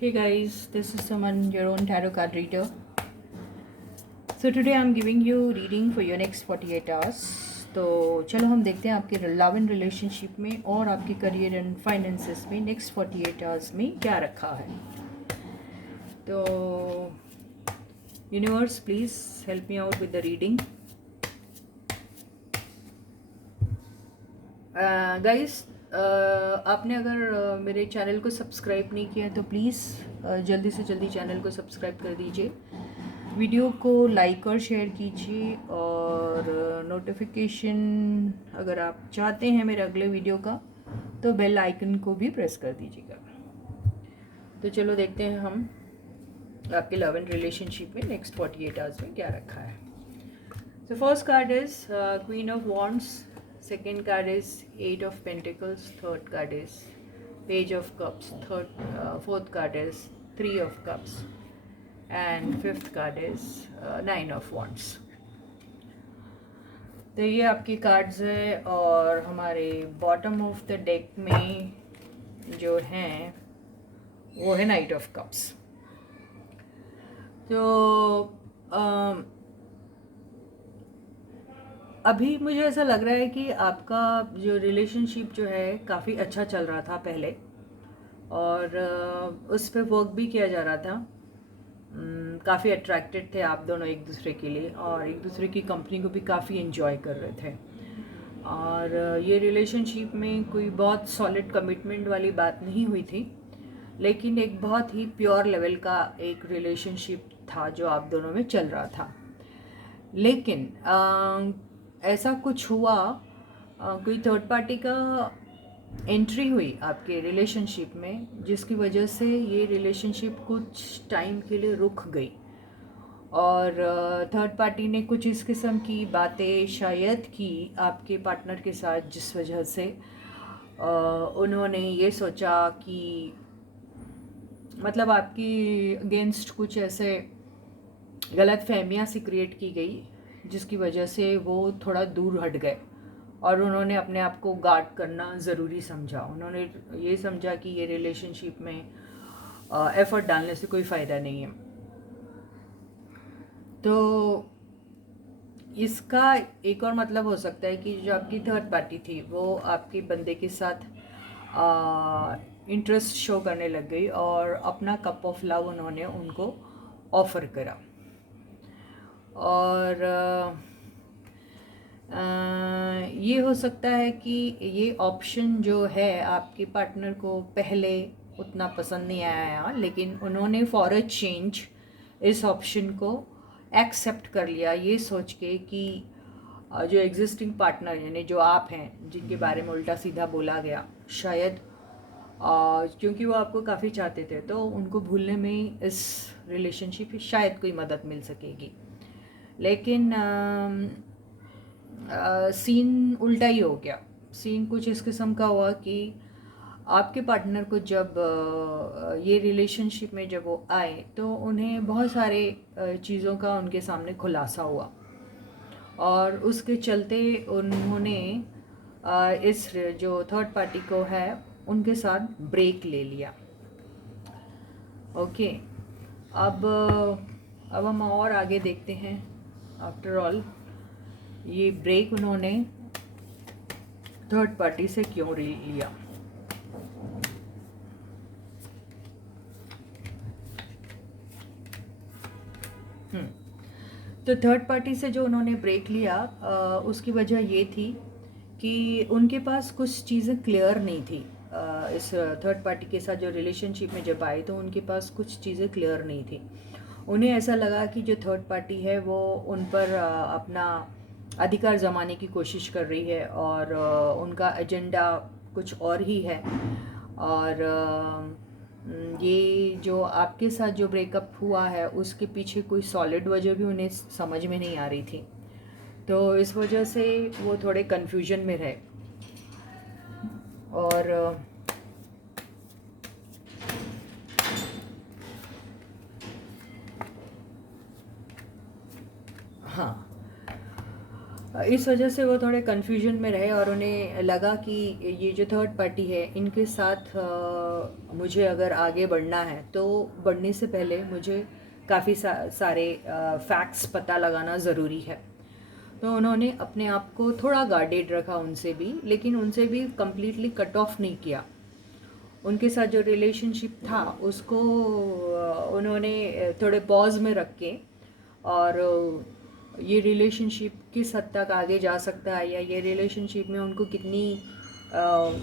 Hey guys, this is Suman, your own tarot card reader. So today I'm giving you reading for your next 48 hours. तो चलो हम देखते हैं आपके love and relationship में और आपके करियर एंड फाइनेंसेस में नेक्स्ट 48 आवर्स में क्या रखा है. तो universe please help me out with the reading. Guys आपने अगर मेरे चैनल को सब्सक्राइब नहीं किया तो प्लीज़ जल्दी से जल्दी चैनल को सब्सक्राइब कर दीजिए, वीडियो को लाइक और शेयर कीजिए और नोटिफिकेशन अगर आप चाहते हैं मेरे अगले वीडियो का तो बेल आइकन को भी प्रेस कर दीजिएगा. तो चलो देखते हैं हम आपके लव एंड रिलेशनशिप में नेक्स्ट 48 आवर्स में क्या रखा है. So first card is Queen of Wands, second card is Eight of Pentacles, third card is Page of Cups, fourth card is Three of Cups, and fifth card is Nine of Wands. तो ये आपकी cards है और हमारे bottom of the deck में जो हैं वो है नाइट ऑफ कप्स. तो अभी मुझे ऐसा लग रहा है कि आपका जो रिलेशनशिप जो है काफ़ी अच्छा चल रहा था पहले और उस पर वर्क भी किया जा रहा था. काफ़ी अट्रैक्टेड थे आप दोनों एक दूसरे के लिए और एक दूसरे की कंपनी को भी काफ़ी एंजॉय कर रहे थे. और ये रिलेशनशिप में कोई बहुत सॉलिड कमिटमेंट वाली बात नहीं हुई थी, लेकिन एक बहुत ही प्योर लेवल का एक रिलेशनशिप था जो आप दोनों में चल रहा था. लेकिन ऐसा कुछ हुआ, कोई थर्ड पार्टी का एंट्री हुई आपके रिलेशनशिप में जिसकी वजह से ये रिलेशनशिप कुछ टाइम के लिए रुक गई और थर्ड पार्टी ने कुछ इस किस्म की बातें शायद की आपके पार्टनर के साथ जिस वजह से उन्होंने ये सोचा कि मतलब आपकी अगेंस्ट कुछ ऐसे गलत फहमियाँ सी क्रिएट की गई जिसकी वजह से वो थोड़ा दूर हट गए और उन्होंने अपने आप को गार्ड करना ज़रूरी समझा. उन्होंने ये समझा कि ये रिलेशनशिप में एफ़र्ट डालने से कोई फ़ायदा नहीं है. तो इसका एक और मतलब हो सकता है कि जो आपकी थर्ड पार्टी थी वो आपके बंदे के साथ इंटरेस्ट शो करने लग गई और अपना कप ऑफ लव उन्होंने उनको ऑफ़र करा. और ये हो सकता है कि ये ऑप्शन जो है आपके पार्टनर को पहले उतना पसंद नहीं आया, लेकिन उन्होंने फॉर अ चेंज इस ऑप्शन को एक्सेप्ट कर लिया ये सोच के कि जो एग्जिस्टिंग पार्टनर यानी जो आप हैं जिनके बारे में उल्टा सीधा बोला गया शायद क्योंकि वो आपको काफ़ी चाहते थे तो उनको भूलने में इस रिलेशनशिप में शायद कोई मदद मिल सकेगी. लेकिन सीन उल्टा ही हो गया. सीन कुछ इस किस्म का हुआ कि आपके पार्टनर को जब ये रिलेशनशिप में जब वो आए तो उन्हें बहुत सारे चीज़ों का उनके सामने खुलासा हुआ और उसके चलते उन्होंने इस जो थर्ड पार्टी को है उनके साथ ब्रेक ले लिया. ओके, अब हम और आगे देखते हैं. आफ्टर ऑल ये ब्रेक उन्होंने थर्ड पार्टी से क्यों लिया. तो थर्ड पार्टी से जो उन्होंने ब्रेक लिया उसकी वजह ये थी कि उनके पास कुछ चीज़ें क्लियर नहीं थी. इस थर्ड पार्टी के साथ जो रिलेशनशिप में जब आए तो उनके पास कुछ चीज़ें क्लियर नहीं थी. उन्हें ऐसा लगा कि जो थर्ड पार्टी है वो उन पर अपना अधिकार जमाने की कोशिश कर रही है और उनका एजेंडा कुछ और ही है. और ये जो आपके साथ जो ब्रेकअप हुआ है उसके पीछे कोई सॉलिड वजह भी उन्हें समझ में नहीं आ रही थी. तो इस वजह से वो थोड़े कन्फ्यूजन में रहे. और हाँ, इस वजह से वो थोड़े कन्फ्यूजन में रहे और उन्हें लगा कि ये जो थर्ड पार्टी है इनके साथ मुझे अगर आगे बढ़ना है तो बढ़ने से पहले मुझे काफ़ी सारे फैक्ट्स पता लगाना ज़रूरी है। तो उन्होंने अपने आप को थोड़ा गार्डेड रखा उनसे भी, लेकिन उनसे भी कम्प्लीटली कट ऑफ नहीं किया। उनके साथ जो रिलेशनशिप था उसको उन्होंने थोड़े पॉज में रख के, और ये रिलेशनशिप किस हद तक आगे जा सकता है या ये रिलेशनशिप में उनको कितनी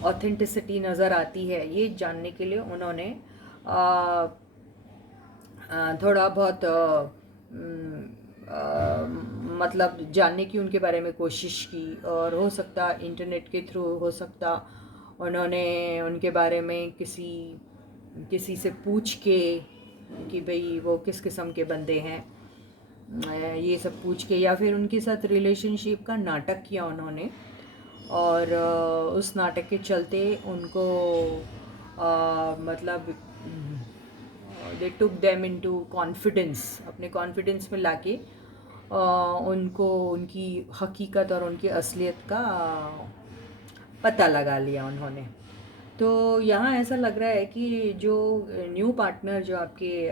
ऑथेंटिसिटी नज़र आती है ये जानने के लिए उन्होंने थोड़ा बहुत मतलब जानने की उनके बारे में कोशिश की, और हो सकता इंटरनेट के थ्रू, हो सकता उन्होंने उनके बारे में किसी से पूछ के कि भाई वो किस किस्म के बंदे हैं, ये सब पूछ के, या फिर उनके साथ रिलेशनशिप का नाटक किया उन्होंने, और उस नाटक के चलते उनको मतलब दे टुक देम इनटू कॉन्फिडेंस, अपने कॉन्फिडेंस में लाके उनको उनकी हकीकत और उनकी असलियत का पता लगा लिया उन्होंने। तो यहाँ ऐसा लग रहा है कि जो न्यू पार्टनर जो आपके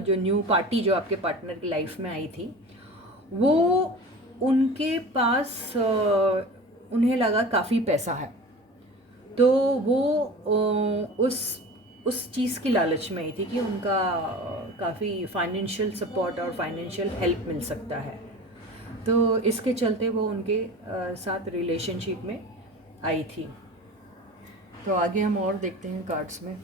जो न्यू पार्टी जो आपके पार्टनर की लाइफ में आई थी, वो उनके पास उन्हें लगा काफ़ी पैसा है, तो वो उस चीज़ की लालच में आई थी कि उनका काफ़ी फाइनेंशियल सपोर्ट और फाइनेंशियल हेल्प मिल सकता है। तो इसके चलते वो उनके साथ रिलेशनशिप में आई थी। तो आगे हम और देखते हैं कार्ड्स में।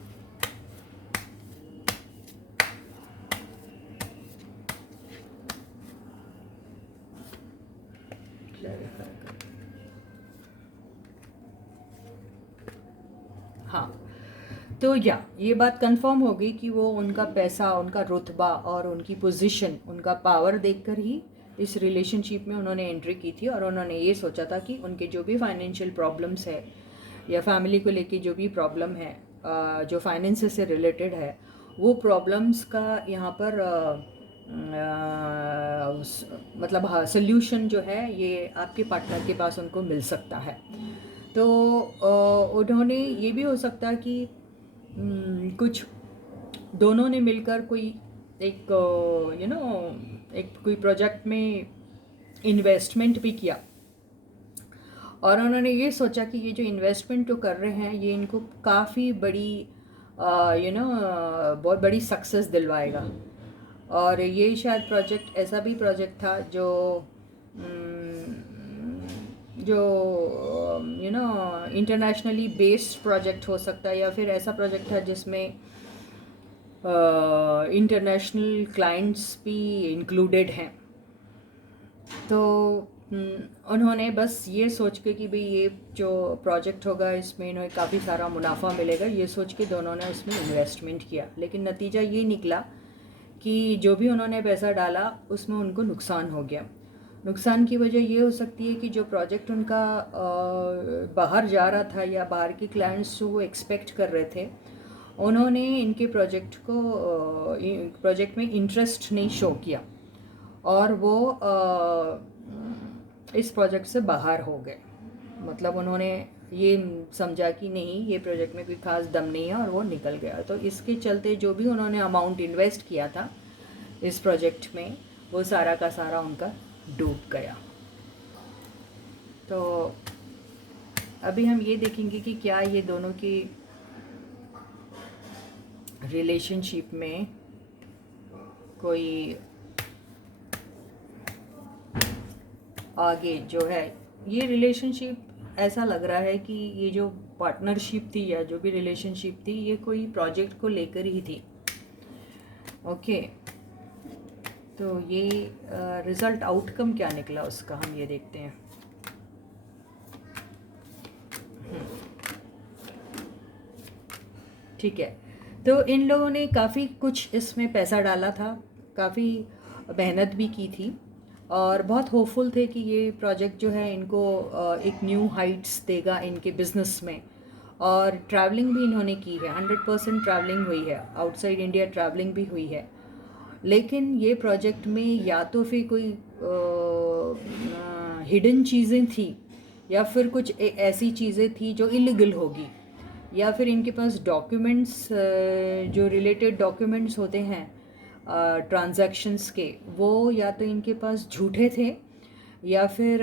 हाँ, तो ये बात कंफर्म हो गई कि वो उनका पैसा, उनका रुतबा और उनकी पोजीशन, उनका पावर देखकर ही इस रिलेशनशिप में उन्होंने एंट्री की थी, और उन्होंने ये सोचा था कि उनके जो भी फाइनेंशियल प्रॉब्लम्स है या फैमिली को लेके जो भी प्रॉब्लम है जो फाइनेंस से रिलेटेड है, वो प्रॉब्लम्स का यहाँ पर मतलब हाँ सोल्यूशन जो है ये आपके पार्टनर के पास उनको मिल सकता है। तो उन्होंने ये भी हो सकता कि कुछ दोनों ने मिलकर कोई एक एक कोई प्रोजेक्ट में इन्वेस्टमेंट भी किया, और उन्होंने ये सोचा कि ये जो इन्वेस्टमेंट जो कर रहे हैं ये इनको काफ़ी बड़ी बहुत बड़ी सक्सेस दिलवाएगा। और ये शायद प्रोजेक्ट ऐसा भी प्रोजेक्ट था जो इंटरनेशनली बेस्ड प्रोजेक्ट हो सकता है, या फिर ऐसा प्रोजेक्ट था जिसमें इंटरनेशनल क्लाइंट्स भी इंक्लूडेड हैं। तो उन्होंने बस ये सोच के कि भाई ये जो प्रोजेक्ट होगा इसमें इन्हें काफ़ी सारा मुनाफा मिलेगा, ये सोच के दोनों ने उसमें इन्वेस्टमेंट किया। लेकिन नतीजा ये निकला कि जो भी उन्होंने पैसा डाला उसमें उनको नुकसान हो गया। नुकसान की वजह ये हो सकती है कि जो प्रोजेक्ट उनका बाहर जा रहा था या बाहर के क्लाइंट्स जो वो एक्सपेक्ट कर रहे थे, उन्होंने इनके प्रोजेक्ट में इंटरेस्ट नहीं शो किया, और वो इस प्रोजेक्ट से बाहर हो गए। मतलब उन्होंने ये समझा कि नहीं, ये प्रोजेक्ट में कोई ख़ास दम नहीं है, और वो निकल गया। तो इसके चलते जो भी उन्होंने अमाउंट इन्वेस्ट किया था इस प्रोजेक्ट में, वो सारा का सारा उनका डूब गया। तो अभी हम ये देखेंगे कि क्या ये दोनों की रिलेशनशिप में कोई आगे जो है ये रिलेशनशिप, ऐसा लग रहा है कि ये जो पार्टनरशिप थी या जो भी रिलेशनशिप थी ये कोई प्रोजेक्ट को लेकर ही थी। ओके, तो ये रिज़ल्ट आउटकम क्या निकला उसका हम ये देखते हैं। ठीक है, तो इन लोगों ने काफ़ी कुछ इसमें पैसा डाला था, काफ़ी मेहनत भी की थी, और बहुत होपफुल थे कि ये प्रोजेक्ट जो है इनको एक न्यू हाइट्स देगा इनके बिज़नेस में। और ट्रैवलिंग भी इन्होंने की है, 100% ट्रैवलिंग हुई है, आउटसाइड इंडिया ट्रैवलिंग भी हुई है। लेकिन ये प्रोजेक्ट में या तो फिर कोई हिडन चीज़ें थी या फिर कुछ ऐसी चीज़ें थी जो इलीगल होगी, या फिर इनके पास डॉक्यूमेंट्स जो रिलेटेड डॉक्यूमेंट्स होते हैं ट्रांजैक्शंस के, वो या तो इनके पास झूठे थे या फिर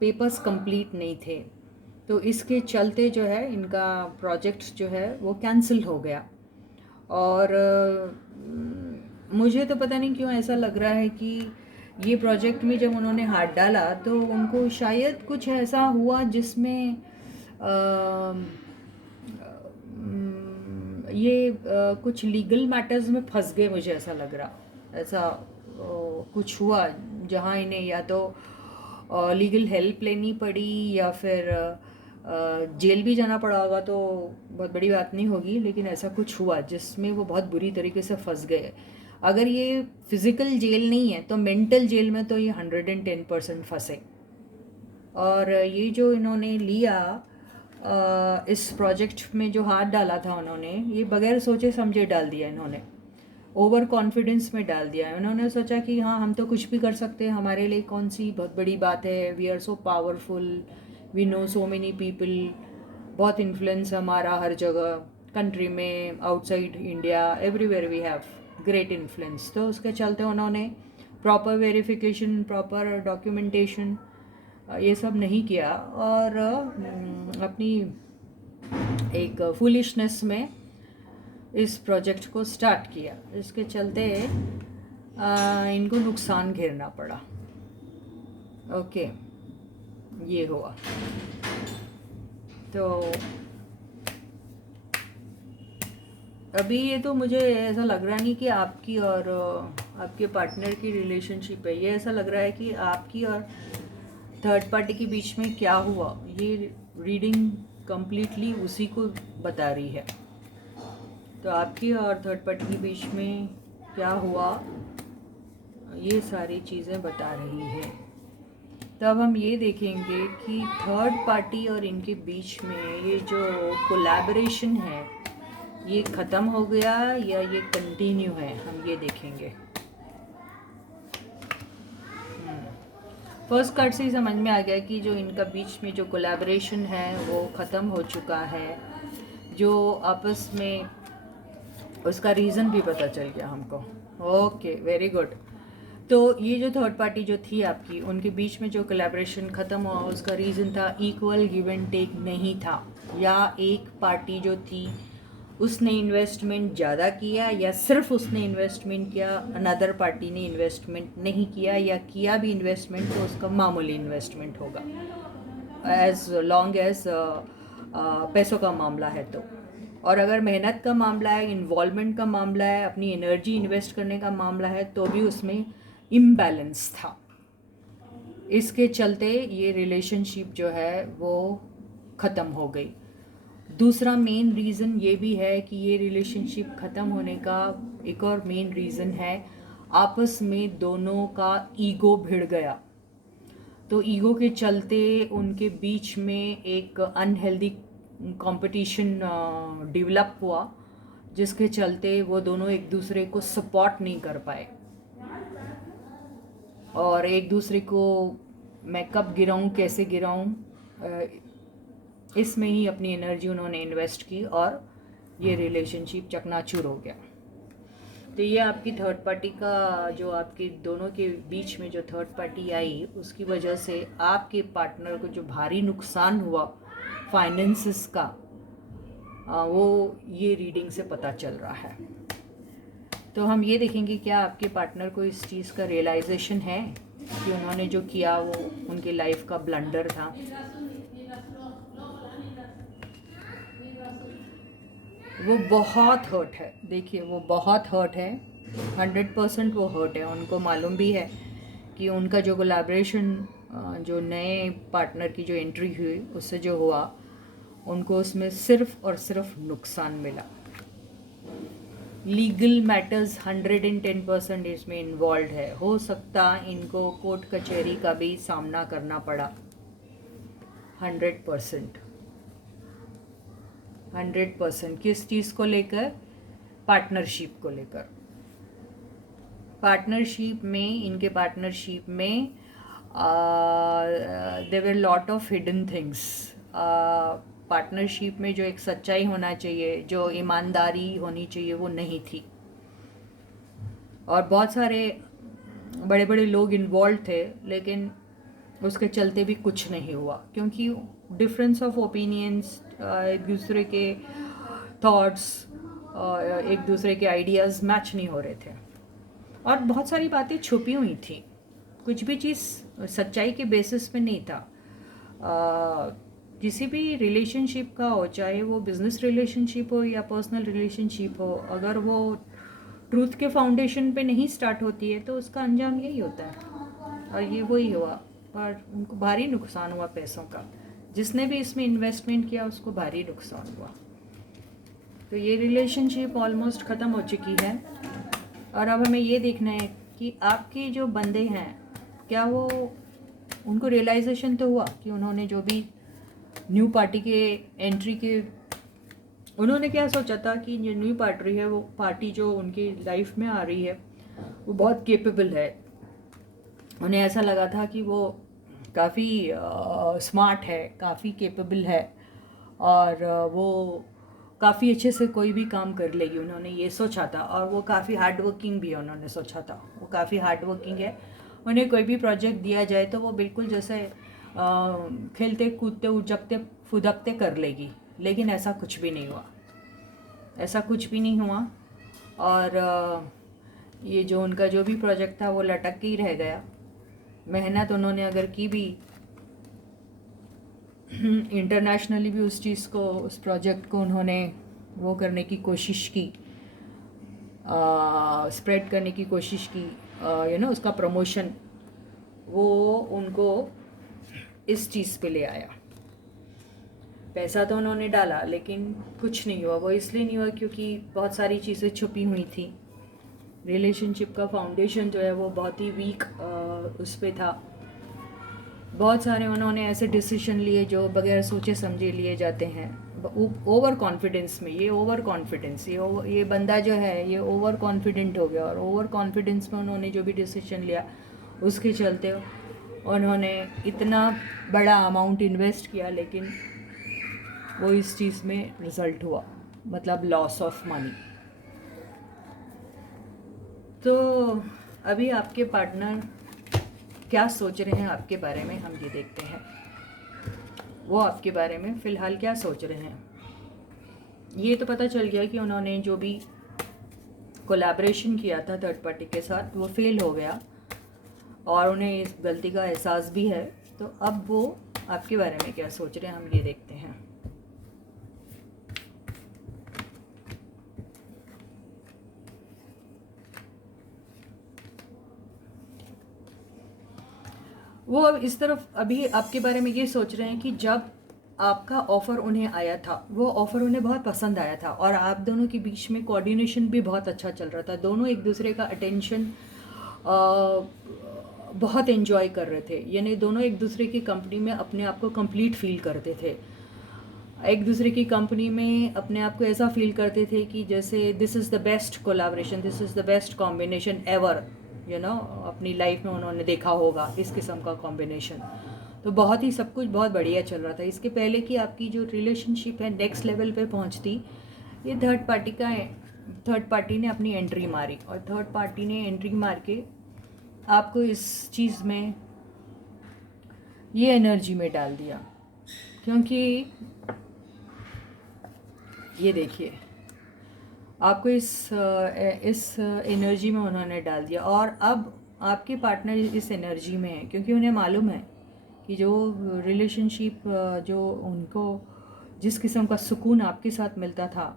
पेपर्स कंप्लीट नहीं थे। तो इसके चलते जो है इनका प्रोजेक्ट जो है वो कैंसिल हो गया। और मुझे तो पता नहीं क्यों ऐसा लग रहा है कि ये प्रोजेक्ट में जब उन्होंने हाथ डाला तो उनको शायद कुछ ऐसा हुआ जिसमें ये कुछ लीगल मैटर्स में फंस गए, मुझे ऐसा लग रहा। ऐसा कुछ हुआ जहाँ इन्हें या तो लीगल हेल्प लेनी पड़ी या फिर जेल भी जाना पड़ा होगा, तो बहुत बड़ी बात नहीं होगी, लेकिन ऐसा कुछ हुआ जिसमें वो बहुत बुरी तरीके से फंस गए। अगर ये फिज़िकल जेल नहीं है तो मेंटल जेल में तो ये 110% फंसे। और ये जो इन्होंने लिया इस प्रोजेक्ट में जो हाथ डाला था उन्होंने, ये बगैर सोचे समझे डाल दिया इन्होंने, ओवर कॉन्फिडेंस में डाल दिया। उन्होंने सोचा कि हाँ हम तो कुछ भी कर सकते हैं, हमारे लिए कौन सी बहुत बड़ी बात है, we are so powerful, we know so many people, बहुत इन्फ्लुएंस हमारा हर जगह, कंट्री में, outside India, everywhere we have great influence. तो उसके चलते उन्होंने प्रॉपर वेरिफिकेशन, प्रॉपर डॉक्यूमेंटेशन ये सब नहीं किया और अपनी एक फुलिशनेस में इस प्रोजेक्ट को स्टार्ट किया। इसके चलते इनको नुकसान झेलना पड़ा। ओके, ये हुआ। तो अभी ये तो मुझे ऐसा लग रहा नहीं कि आपकी और आपके पार्टनर की रिलेशनशिप है, ये ऐसा लग रहा है कि आपकी और थर्ड पार्टी के बीच में क्या हुआ, ये रीडिंग कंप्लीटली उसी को बता रही है। तो आपकी और थर्ड पार्टी के बीच में क्या हुआ, ये सारी चीज़ें बता रही है। तब हम ये देखेंगे कि थर्ड पार्टी और इनके बीच में ये जो कोलैबोरेशन है ये ख़त्म हो गया या ये कंटिन्यू है, हम ये देखेंगे। फर्स्ट कार्ड से ही समझ में आ गया कि जो इनका बीच में जो कोलैबोरेशन है वो ख़त्म हो चुका है। जो आपस में उसका रीज़न भी पता चल गया हमको। Okay, very good. तो ये जो थर्ड पार्टी जो थी आपकी, उनके बीच में जो कोलैबोरेशन ख़त्म हुआ उसका रीज़न था इक्वल गिव एंड टेक नहीं था, या एक पार्टी जो थी उसने इन्वेस्टमेंट ज़्यादा किया या सिर्फ उसने इन्वेस्टमेंट किया, अनदर पार्टी ने इन्वेस्टमेंट नहीं किया, या किया भी इन्वेस्टमेंट तो उसका मामूली इन्वेस्टमेंट होगा एज लॉन्ग एज पैसों का मामला है तो। और अगर मेहनत का मामला है, इन्वॉल्वमेंट का मामला है, अपनी एनर्जी इन्वेस्ट करने का मामला है, तो भी उसमें इम्बैलेंस था। इसके चलते ये रिलेशनशिप जो है वो ख़त्म हो गई। दूसरा मेन रीज़न ये भी है कि ये रिलेशनशिप ख़त्म होने का एक और मेन रीज़न है आपस में दोनों का ईगो भिड़ गया। तो ईगो के चलते उनके बीच में एक अनहेल्दी कंपटीशन डेवलप हुआ, जिसके चलते वो दोनों एक दूसरे को सपोर्ट नहीं कर पाए और एक दूसरे को मैं कब गिराऊं, कैसे गिराऊं, इसमें ही अपनी एनर्जी उन्होंने इन्वेस्ट की और ये रिलेशनशिप चकनाचूर हो गया। तो ये आपकी थर्ड पार्टी का, जो आपके दोनों के बीच में जो थर्ड पार्टी आई, उसकी वजह से आपके पार्टनर को जो भारी नुकसान हुआ फाइनेंसिस का, वो ये रीडिंग से पता चल रहा है। तो हम ये देखेंगे क्या आपके पार्टनर को इस चीज़ का रियलाइजेशन है कि उन्होंने जो किया वो उनके लाइफ का ब्लंडर था। वो बहुत हर्ट है, देखिए वो बहुत हर्ट है, 100% वो हर्ट है। उनको मालूम भी है कि उनका जो कोलैबोरेशन, जो नए पार्टनर की जो एंट्री हुई उससे जो हुआ, उनको उसमें सिर्फ और सिर्फ नुकसान मिला। लीगल मैटर्स 110% इसमें इन्वॉल्व है। हो सकता इनको कोर्ट कचहरी का भी सामना करना पड़ा, 100%। किस चीज़ को लेकर? पार्टनरशिप को लेकर। पार्टनरशिप में, इनके पार्टनरशिप में there were lot of hidden things. Partnership में जो एक सच्चाई होना चाहिए, जो ईमानदारी होनी चाहिए, वो नहीं थी। और बहुत सारे बड़े बड़े लोग इन्वॉल्व थे, लेकिन उसके चलते भी कुछ नहीं हुआ, क्योंकि डिफरेंस ऑफ ओपिनियंस, एक दूसरे के थॉट्स, एक दूसरे के आइडियाज़ मैच नहीं हो रहे थे, और बहुत सारी बातें छुपी हुई थी। कुछ भी चीज़ सच्चाई के बेसिस पे नहीं था। किसी भी रिलेशनशिप का हो, चाहे वो बिजनेस रिलेशनशिप हो या पर्सनल रिलेशनशिप हो, अगर वो ट्रूथ के फाउंडेशन पे नहीं स्टार्ट होती है तो उसका अंजाम यही होता है। और ये वही हुआ, और उनको भारी नुकसान हुआ पैसों का। जिसने भी इसमें इन्वेस्टमेंट किया उसको भारी नुकसान हुआ। तो ये रिलेशनशिप ऑलमोस्ट ख़त्म हो चुकी है, और अब हमें ये देखना है कि आपके जो बंदे हैं, क्या वो, उनको रियलाइजेशन तो हुआ कि उन्होंने जो भी न्यू पार्टी के एंट्री के, उन्होंने क्या सोचा था कि जो न्यू पार्टी है, वो पार्टी जो उनकी लाइफ में आ रही है वो बहुत केपेबल है। उन्हें ऐसा लगा था कि वो काफ़ी स्मार्ट है, काफ़ी केपेबल है, और वो काफ़ी अच्छे से कोई भी काम कर लेगी, उन्होंने ये सोचा था। और वो काफ़ी हार्ड वर्किंग भी है, उन्होंने सोचा था वो काफ़ी हार्ड वर्किंग है। उन्हें कोई भी प्रोजेक्ट दिया जाए तो वो बिल्कुल जैसे खेलते कूदते उचकते फुदकते कर लेगी, लेकिन ऐसा कुछ भी नहीं हुआ, ऐसा कुछ भी नहीं हुआ। और ये जो उनका जो भी प्रोजेक्ट था वो लटक के ही रह गया। मेहनत उन्होंने अगर की भी, इंटरनेशनली भी उस चीज़ को, उस प्रोजेक्ट को उन्होंने वो करने की कोशिश की, स्प्रेड करने की कोशिश की, उसका प्रमोशन, वो उनको इस चीज़ पे ले आया। पैसा तो उन्होंने डाला लेकिन कुछ नहीं हुआ। वो इसलिए नहीं हुआ क्योंकि बहुत सारी चीज़ें छुपी हुई थी। रिलेशनशिप का फाउंडेशन जो है वो बहुत ही वीक उस पे था। बहुत सारे उन्होंने ऐसे डिसीजन लिए जो बगैर सोचे समझे लिए जाते हैं, ओवर कॉन्फिडेंस में। ये ओवर कॉन्फिडेंस, ये बंदा जो है ये ओवर कॉन्फिडेंट हो गया, और ओवर कॉन्फिडेंस में उन्होंने जो भी डिसीजन लिया उसके चलते उन्होंने इतना बड़ा अमाउंट इन्वेस्ट किया, लेकिन वो इस चीज़ में रिज़ल्ट हुआ, मतलब लॉस ऑफ मनी। तो अभी आपके पार्टनर क्या सोच रहे हैं आपके बारे में, हम ये देखते हैं। वो आपके बारे में फ़िलहाल क्या सोच रहे हैं। ये तो पता चल गया कि उन्होंने जो भी कोलैबोरेशन किया था थर्ड पार्टी के साथ वो फेल हो गया, और उन्हें इस गलती का एहसास भी है। तो अब वो आपके बारे में क्या सोच रहे हैं, हम ये देखते हैं। वो अब इस तरफ अभी आपके बारे में ये सोच रहे हैं कि जब आपका ऑफ़र उन्हें आया था, वो ऑफ़र उन्हें बहुत पसंद आया था, और आप दोनों के बीच में कोऑर्डिनेशन भी बहुत अच्छा चल रहा था। दोनों एक दूसरे का अटेंशन बहुत एंजॉय कर रहे थे, यानी दोनों एक दूसरे की कंपनी में अपने आप को कंप्लीट फील करते थे। एक दूसरे की कंपनी में अपने आप को ऐसा फील करते थे कि जैसे this is the best collaboration, this is the best combination ever, अपनी लाइफ में उन्होंने देखा होगा इस किस्म का कॉम्बिनेशन। तो बहुत ही सब कुछ बहुत बढ़िया चल रहा था। इसके पहले कि आपकी जो रिलेशनशिप है नेक्स्ट लेवल पे पहुंचती, ये थर्ड पार्टी ने अपनी एंट्री मारी, और थर्ड पार्टी ने एंट्री मार के आपको इस चीज़ में, ये एनर्जी में डाल दिया। क्योंकि ये देखिए, आपको इस एनर्जी में उन्होंने डाल दिया, और अब आपके पार्टनर इस एनर्जी में है, क्योंकि उन्हें मालूम है कि जो रिलेशनशिप, जो उनको जिस किस्म का सुकून आपके साथ मिलता था,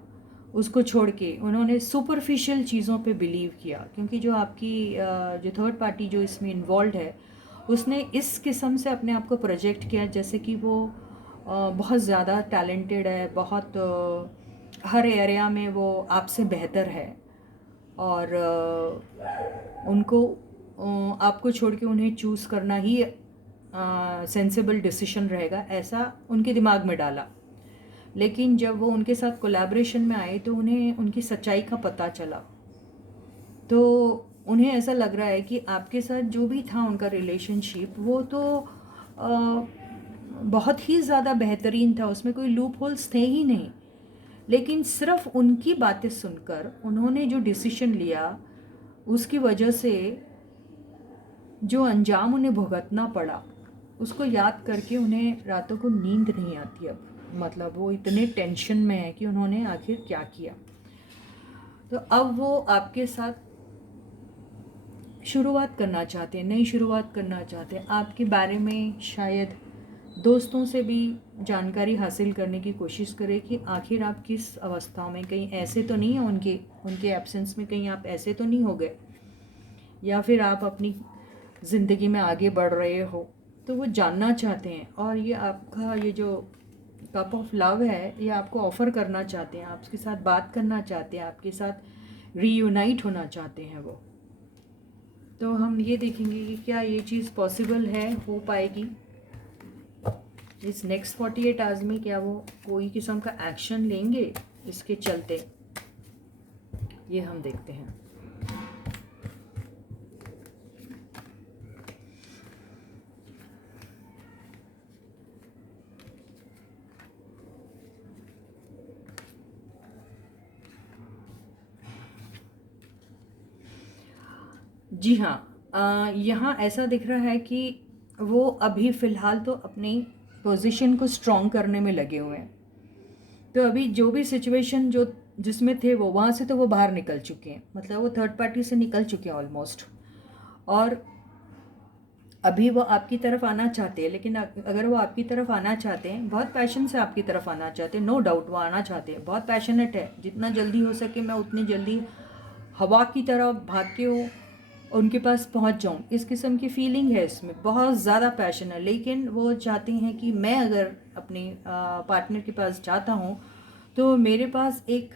उसको छोड़ के उन्होंने सुपरफिशियल चीज़ों पे बिलीव किया। क्योंकि जो आपकी जो थर्ड पार्टी जो इसमें इन्वॉल्व है, उसने इस किस्म से अपने आप को प्रोजेक्ट किया जैसे कि वो बहुत ज़्यादा टैलेंटेड है, बहुत हर एरिया में वो आपसे बेहतर है, और उनको आपको छोड़ के उन्हें चूज़ करना ही सेंसिबल डिसीजन रहेगा, ऐसा उनके दिमाग में डाला। लेकिन जब वो उनके साथ कोलैबोरेशन में आए तो उन्हें उनकी सच्चाई का पता चला। तो उन्हें ऐसा लग रहा है कि आपके साथ जो भी था उनका रिलेशनशिप वो तो अ, बहुत ही ज़्यादा बेहतरीन था, उसमें कोई लूप होल्स थे ही नहीं। लेकिन सिर्फ उनकी बातें सुनकर उन्होंने जो डिसीजन लिया उसकी वजह से जो अंजाम उन्हें भुगतना पड़ा उसको याद करके उन्हें रातों को नींद नहीं आती अब। मतलब वो इतने टेंशन में है कि उन्होंने आखिर क्या किया। तो अब वो आपके साथ शुरुआत करना चाहते हैं, नई शुरुआत करना चाहते हैं। आपके बारे में शायद दोस्तों से भी जानकारी हासिल करने की कोशिश करें कि आखिर आप किस अवस्था में, कहीं ऐसे तो नहीं है उनके उनके एब्सेंस में कहीं आप ऐसे तो नहीं हो गए, या फिर आप अपनी ज़िंदगी में आगे बढ़ रहे हो। तो वो जानना चाहते हैं, और ये आपका ये जो कप ऑफ लव है ये आपको ऑफ़र करना चाहते हैं, आपके साथ बात करना चाहते हैं, आपके साथ रीयूनाइट होना चाहते हैं वो। तो हम ये देखेंगे कि क्या ये चीज़ पॉसिबल है, हो पाएगी इस नेक्स्ट 48 आवर्स में। क्या वो कोई किस्म का एक्शन लेंगे इसके चलते, ये हम देखते हैं। जी हाँ, यहाँ ऐसा दिख रहा है कि वो अभी फ़िलहाल तो अपनी पोजीशन को स्ट्रॉन्ग करने में लगे हुए हैं। तो अभी जो भी सिचुएशन जो जिसमें थे वो वहाँ से तो वो बाहर निकल चुके हैं, मतलब वो थर्ड पार्टी से निकल चुके हैं ऑलमोस्ट। और अभी वो आपकी तरफ आना चाहते हैं, लेकिन अगर वो आपकी तरफ आना चाहते हैं, बहुत पैशन से आपकी तरफ आना चाहते हैं, नो डाउट वो आना चाहते हैं, बहुत पैशनेट है। जितना जल्दी हो सके मैं उतनी जल्दी हवा की तरह भाग के वो उनके पास पहुंच जाऊं, इस किस्म की फीलिंग है इसमें, बहुत ज़्यादा पैशन है। लेकिन वो चाहते हैं कि मैं अगर अपने पार्टनर के पास जाता हूं तो मेरे पास एक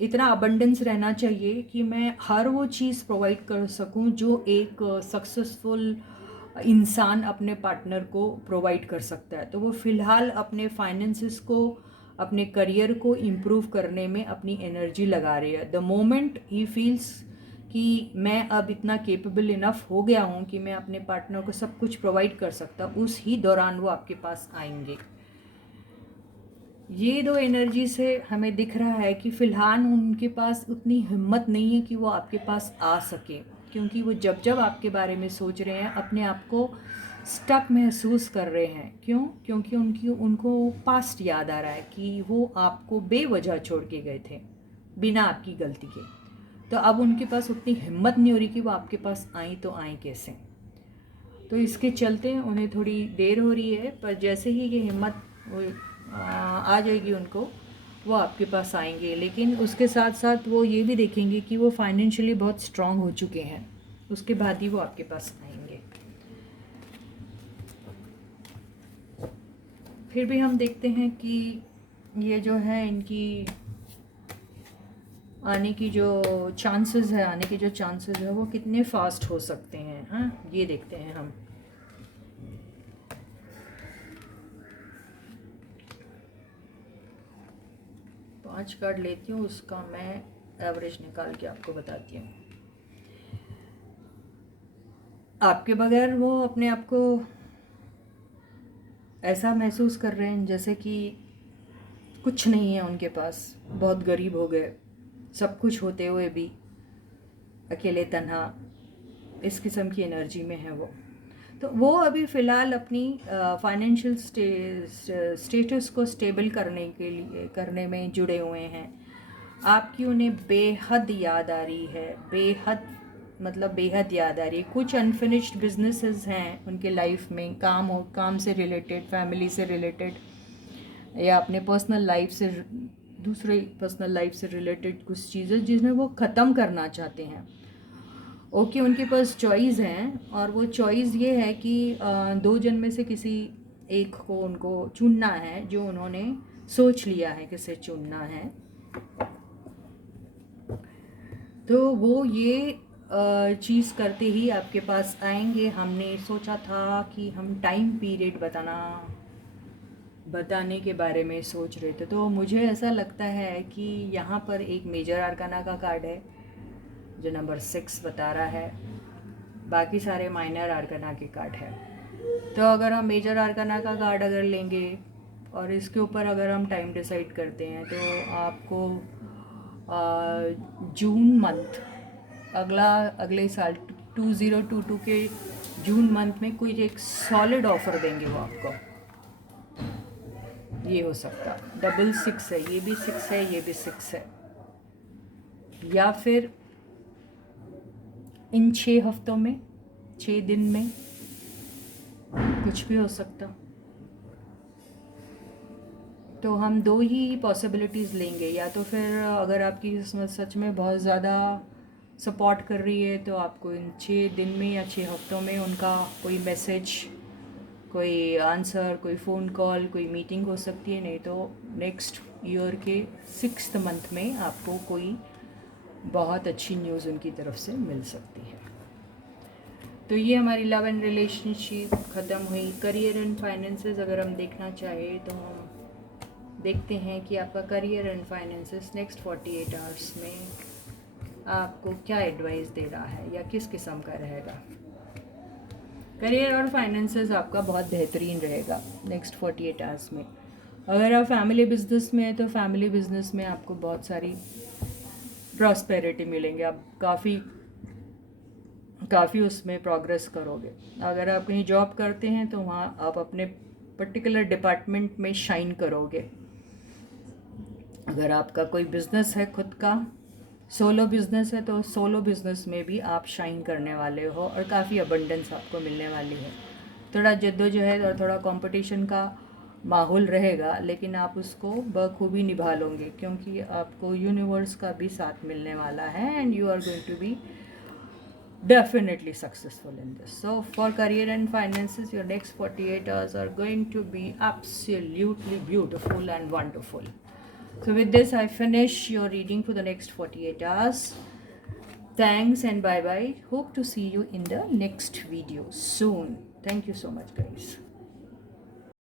इतना अबंडेंस रहना चाहिए कि मैं हर वो चीज़ प्रोवाइड कर सकूं जो एक सक्सेसफुल इंसान अपने पार्टनर को प्रोवाइड कर सकता है। तो वो फ़िलहाल अपने फाइनेंसेस को, अपने करियर को इम्प्रूव करने में अपनी एनर्जी लगा रही है। द मोमेंट ही फील्स कि मैं अब इतना केपेबल इनफ हो गया हूँ कि मैं अपने पार्टनर को सब कुछ प्रोवाइड कर सकता, उस ही दौरान वो आपके पास आएंगे। ये दो एनर्जी से हमें दिख रहा है कि फ़िलहाल उनके पास उतनी हिम्मत नहीं है कि वो आपके पास आ सके, क्योंकि वो जब जब आपके बारे में सोच रहे हैं अपने आप को स्टक महसूस कर रहे हैं। क्यों? क्योंकि उनको पास्ट याद आ रहा है कि वो आपको बेवजह छोड़ के गए थे बिना आपकी गलती के। तो अब उनके पास उतनी हिम्मत नहीं हो रही कि वो आपके पास आई तो आई कैसे। तो इसके चलते उन्हें थोड़ी देर हो रही है, पर जैसे ही ये हिम्मत आ जाएगी उनको, वो आपके पास आएंगे। लेकिन उसके साथ साथ वो ये भी देखेंगे कि वो फाइनेंशियली बहुत स्ट्रांग हो चुके हैं, उसके बाद ही वो आपके पास आएंगे। फिर भी हम देखते हैं कि ये जो है इनकी आने की जो चांसेस है वो कितने फास्ट हो सकते हैं। हाँ, ये देखते हैं हम। 5 कार्ड लेती हूँ, उसका मैं एवरेज निकाल के आपको बताती हूँ। आपके बगैर वो अपने आप को ऐसा महसूस कर रहे हैं जैसे कि कुछ नहीं है उनके पास, बहुत गरीब हो गए, सब कुछ होते हुए भी अकेले तन्हा, इस किस्म की एनर्जी में है वो। तो वो अभी फ़िलहाल अपनी फाइनेंशियल स्टेटस को स्टेबल करने में जुड़े हुए हैं। आपकी उन्हें बेहद याद आ रही है, बेहद याद आ रही है। कुछ अनफिनिश्ड बिजनेसेस हैं उनके लाइफ में, काम से रिलेटेड, फैमिली से रिलेटेड, या अपने पर्सनल लाइफ से, दूसरे पर्सनल लाइफ से रिलेटेड कुछ चीज़ें जिन्हें वो ख़त्म करना चाहते हैं। ओके, उनके पास चॉइस हैं, और वो चॉइस ये है कि 2 जन में से किसी एक को उनको चुनना है, जो उन्होंने सोच लिया है किसे चुनना है। तो वो ये चीज़ करते ही आपके पास आएंगे। हमने सोचा था कि हम टाइम पीरियड बताने के बारे में सोच रहे थे, तो मुझे ऐसा लगता है कि यहाँ पर एक मेजर आर्काना का कार्ड है, जो नंबर 6 बता रहा है। बाकी सारे माइनर आर्कना के कार्ड है। तो अगर हम मेजर आर्कना का कार्ड अगर लेंगे और इसके ऊपर अगर हम टाइम डिसाइड करते हैं तो आपको जून मंथ अगले साल 2022 के जून मंथ में कोई एक सॉलिड ऑफर देंगे वो आपको। ये हो सकता डबल 6 है, ये भी 6 है, ये भी 6 है, या फिर इन 6 हफ्तों में 6 दिन में कुछ भी हो सकता। तो हम 2 ही पॉसिबिलिटीज़ लेंगे, या तो फिर अगर आपकी किस्मत सच में बहुत ज़्यादा सपोर्ट कर रही है तो आपको इन 6 दिन में या 6 हफ्तों में उनका कोई मैसेज, कोई आंसर, कोई फ़ोन कॉल, कोई मीटिंग हो सकती है। नहीं तो नेक्स्ट ईयर के 6th मंथ में आपको कोई बहुत अच्छी न्यूज़ उनकी तरफ से मिल सकती है। तो ये हमारी लव एंड रिलेशनशिप ख़त्म हुई। करियर एंड फाइनेंसेस अगर हम देखना चाहें तो हम देखते हैं कि आपका career and finances next 48 hours में आपको क्या एडवाइस दे रहा है या किस किस्म का रहेगा। करियर और फाइनेंसेस आपका बहुत बेहतरीन रहेगा नेक्स्ट 48 आवर्स में। अगर आप फैमिली बिजनेस में हैं तो फैमिली बिजनेस में आपको बहुत सारी प्रॉस्पेरिटी मिलेंगे, आप काफ़ी उसमें प्रोग्रेस करोगे। अगर आप कहीं जॉब करते हैं तो वहाँ आप अपने पर्टिकुलर डिपार्टमेंट में शाइन करोगे। अगर आपका कोई बिज़नेस है खुद का, सोलो बिज़नेस है, तो सोलो बिज़नेस में भी आप शाइन करने वाले हो और काफ़ी अबंडेंस आपको मिलने वाली है। थोड़ा जद्दोजहद और थोड़ा कंपटीशन का माहौल रहेगा, लेकिन आप उसको बखूबी निभा लोगे क्योंकि आपको यूनिवर्स का भी साथ मिलने वाला है and you are going to be definitely successful in this. So for career and finances, your next 48 hours are going to be absolutely beautiful and wonderful. So with this I finish your reading for the next 48 hours. Thanks and bye bye. Hope to see you in the next video soon. Thank you so much guys.